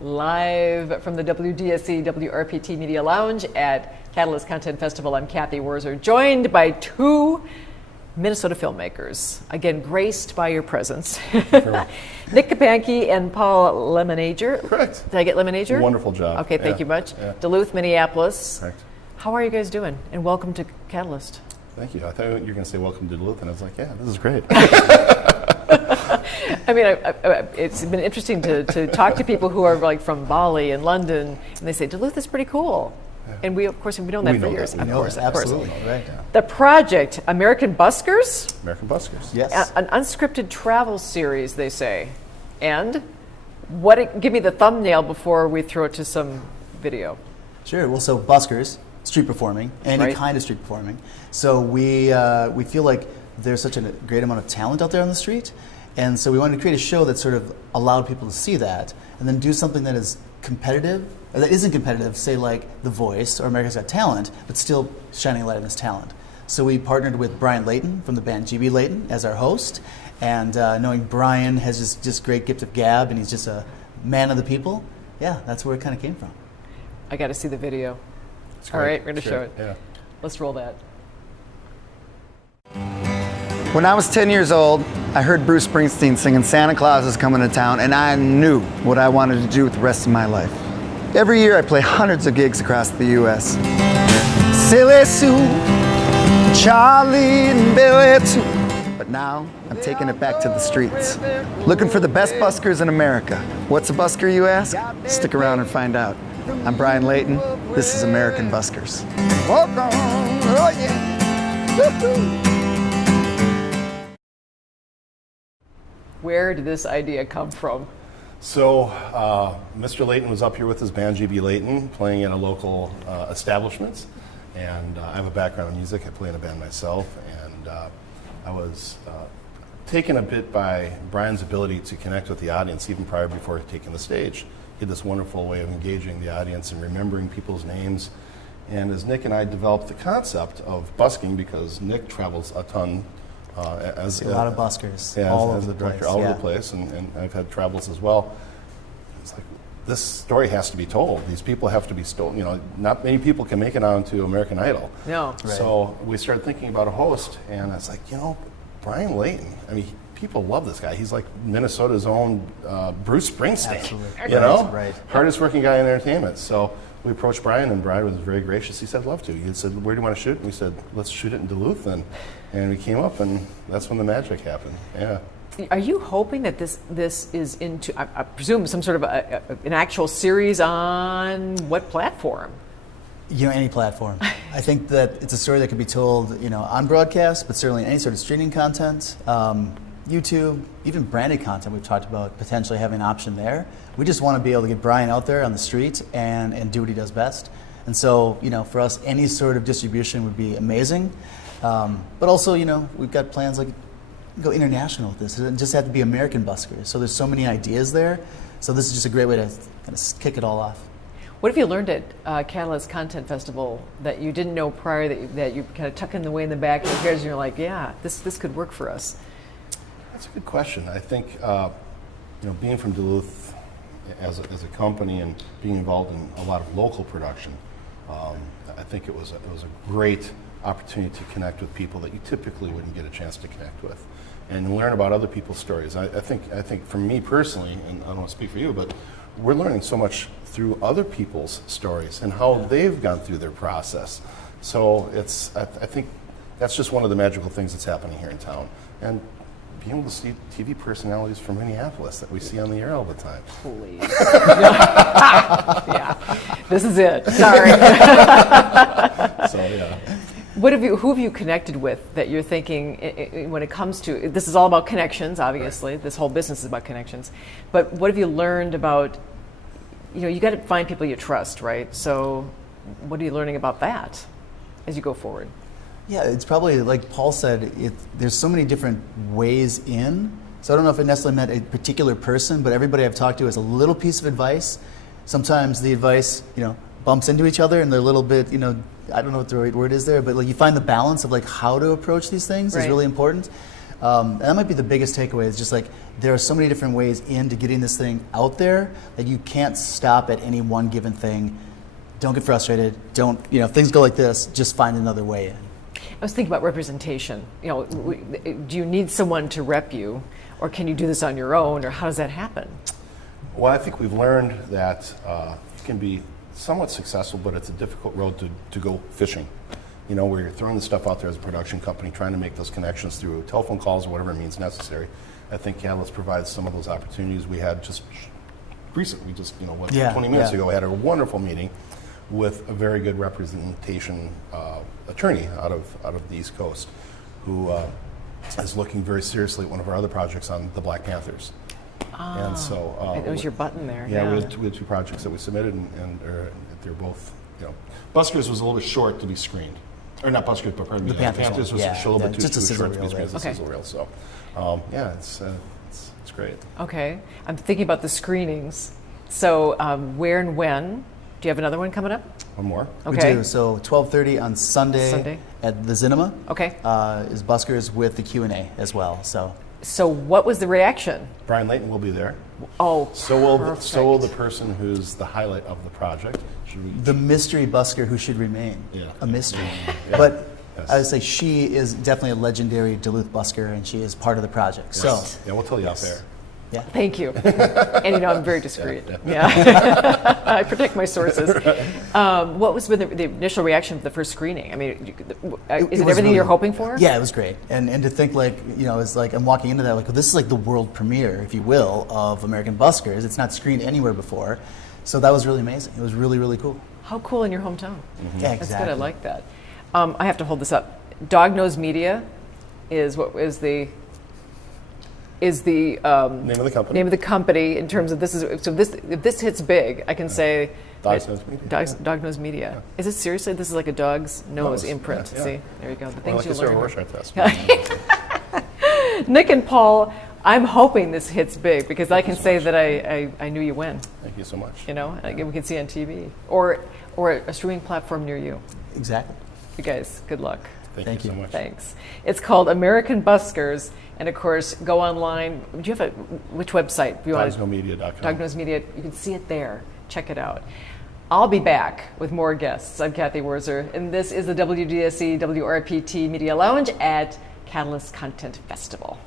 live from the WDSC WRPT Media Lounge at Catalyst Content Festival. I'm Cathy Wurzer, joined by two Minnesota filmmakers, again, graced by your presence. Sure. Nick Kapanke and Paul Lemenager. Correct. Did I get Lemenager? Wonderful job. Okay, thank you much. Yeah. Duluth, Minneapolis. Correct. How are you guys doing? And welcome to Catalyst. Thank you. I thought you were going to say welcome to Duluth, and I was like, yeah, this is great. I mean, it's been interesting to talk to people who are like from Bali and London, and they say Duluth is pretty cool. Yeah. And we, of course, we've known that for years. Of course, absolutely. Right. Yeah. The project, American Buskers? American Buskers. Yes. An unscripted travel series, they say. And give me the thumbnail before we throw it to some video. Sure. Well, so Buskers, street performing, any kind of street performing. So we feel like there's such a great amount of talent out there on the street, and so we wanted to create a show that sort of allowed people to see that, and then do something that is competitive, or that isn't competitive, say like The Voice or America's Got Talent, but still shining a light on this talent. So we partnered with Brian Layton from the band GB Layton as our host, and knowing Brian has this just great gift of gab, and he's just a man of the people, yeah, that's where it kind of came from. I got to see the video. All right, we're going to show it. Yeah. Let's roll that. When I was 10 years old, I heard Bruce Springsteen singing Santa Claus is Coming to Town, and I knew what I wanted to do with the rest of my life. Every year I play hundreds of gigs across the U.S. Silly Sue, Charlie and Billy too. But now I'm taking it back to the streets, looking for the best buskers in America. What's a busker, you ask? Stick around and find out. I'm Brian Layton. This is American Buskers. Welcome. Oh yeah. Woo-hoo. Where did this idea come from? So Mr. Layton was up here with his band, GB Layton, playing in a local establishment. And I have a background in music. I play in a band myself. And I was taken a bit by Brian's ability to connect with the audience even prior before taking the stage. He had this wonderful way of engaging the audience and remembering people's names. And as Nick and I developed the concept of busking, because Nick travels a ton as a lot of buskers, all over the director, all over the place, and I've had travels as well. It's like, this story has to be told. These people have to be stolen. You know, not many people can make it onto American Idol. No. Right. So we started thinking about a host, and I was like, you know, Brian Layton. I mean, people love this guy. He's like Minnesota's own Bruce Springsteen. Absolutely. You know, right. Hardest working guy in entertainment. So we approached Brian, and Brian was very gracious. He said, "I'd love to." He said, "Where do you want to shoot?" And we said, "Let's shoot it in Duluth." Then, and we came up, and that's when the magic happened. Yeah. Are you hoping that this is into, I presume, some sort of an actual series on what platform? You know, any platform. I think that it's a story that can be told, you know, on broadcast, but certainly any sort of streaming content, YouTube, even branded content. We've talked about potentially having an option there. We just want to be able to get Brian out there on the street and do what he does best. And so, you know, for us, any sort of distribution would be amazing. But also, you know, we've got plans like go international with this. It doesn't just have to be American Buskers. So there's so many ideas there. So this is just a great way to kind of kick it all off. What have you learned at Catalyst Content Festival that you didn't know prior, that you kind of tuck in the way in the back of your head and you're like, yeah, this could work for us? That's a good question. I think, you know, being from Duluth as a company and being involved in a lot of local production, I think it was a great opportunity to connect with people that you typically wouldn't get a chance to connect with, and learn about other people's stories. I think for me personally, and I don't want to speak for you, but we're learning so much through other people's stories and how they've gone through their process. So I think that's just one of the magical things that's happening here in town. And being able to see TV personalities from Minneapolis that we see on the air all the time. Please. Yeah, this is it. Sorry. So yeah. Who have you connected with that you're thinking when it comes to, this is all about connections, obviously. Right. This whole business is about connections. But what have you learned about, you know, you got to find people you trust, right? So what are you learning about that as you go forward? Yeah, it's probably, like Paul said, there's so many different ways in. So I don't know if it necessarily meant a particular person, but everybody I've talked to has a little piece of advice. Sometimes the advice, you know, bumps into each other and they're a little bit, you know, I don't know what the right word is there, but like you find the balance of like how to approach these things is really important. And that might be the biggest takeaway, is just like there are so many different ways into getting this thing out there that you can't stop at any one given thing. Don't get frustrated. Don't, if things go like this, just find another way in. I was thinking about representation. Do you need someone to rep you, or can you do this on your own, or how does that happen? Well, I think we've learned that it can be somewhat successful, but it's a difficult road to go fishing. Where you're throwing the stuff out there as a production company, trying to make those connections through telephone calls or whatever means necessary. I think Catalyst provides some of those opportunities. We had just recently, 20 minutes ago, we had a wonderful meeting with a very good representation attorney out of the East Coast, who is looking very seriously at one of our other projects on the Black Panthers. And so it was your button there. Yeah, we had two projects that we submitted, and they're both. Buskers was a little bit short to be screened, or not Buskers, but pardon me. The Panthers was a little bit too short to be screened as a sizzle reel. So, it's great. Okay, I'm thinking about the screenings. So, where and when? Do you have another one coming up? One more. Okay. We do. So 12:30 on Sunday at the Cinema. Okay. Is Buskers with the Q&A as well. So what was the reaction? Brian Layton will be there. Oh, so will the person who's the highlight of the project. The mystery busker who should remain. Yeah. A mystery. Yeah. But yes. I would say she is definitely a legendary Duluth busker, and she is part of the project. Yes. So yeah, we'll tell you out there. Yeah. Thank you. And I'm very discreet. Yeah. I protect my sources. What was the initial reaction of the first screening? I mean, is it everything you're hoping for? Yeah, it was great. And to think it's like I'm walking into that well, this is like the world premiere, if you will, of American Buskers. It's not screened anywhere before. So that was really amazing. It was really, really cool. How cool in your hometown. Mm-hmm. Yeah, exactly. That's good. I like that. I have to hold this up. Dognose Media is the name of the company. Name of the company in terms of if this hits big, I can say Dognose Media. Dognose Media. Yeah. Is it seriously? This is like a dog's nose imprint. Yeah. See, there you go. The things you learn. Test. Nick and Paul, I'm hoping this hits big because I can say that I knew you win. Thank you so much. We can see on TV or a streaming platform near you. Exactly. You guys, good luck. Thank you so much. Thanks. It's called American Buskers, and of course, go online. Do you have which website? DognoseMedia.com. Dognose Media. You can see it there. Check it out. I'll be back with more guests. I'm Cathy Wurzer, and this is the WDSE WRPT Media Lounge at Catalyst Content Festival.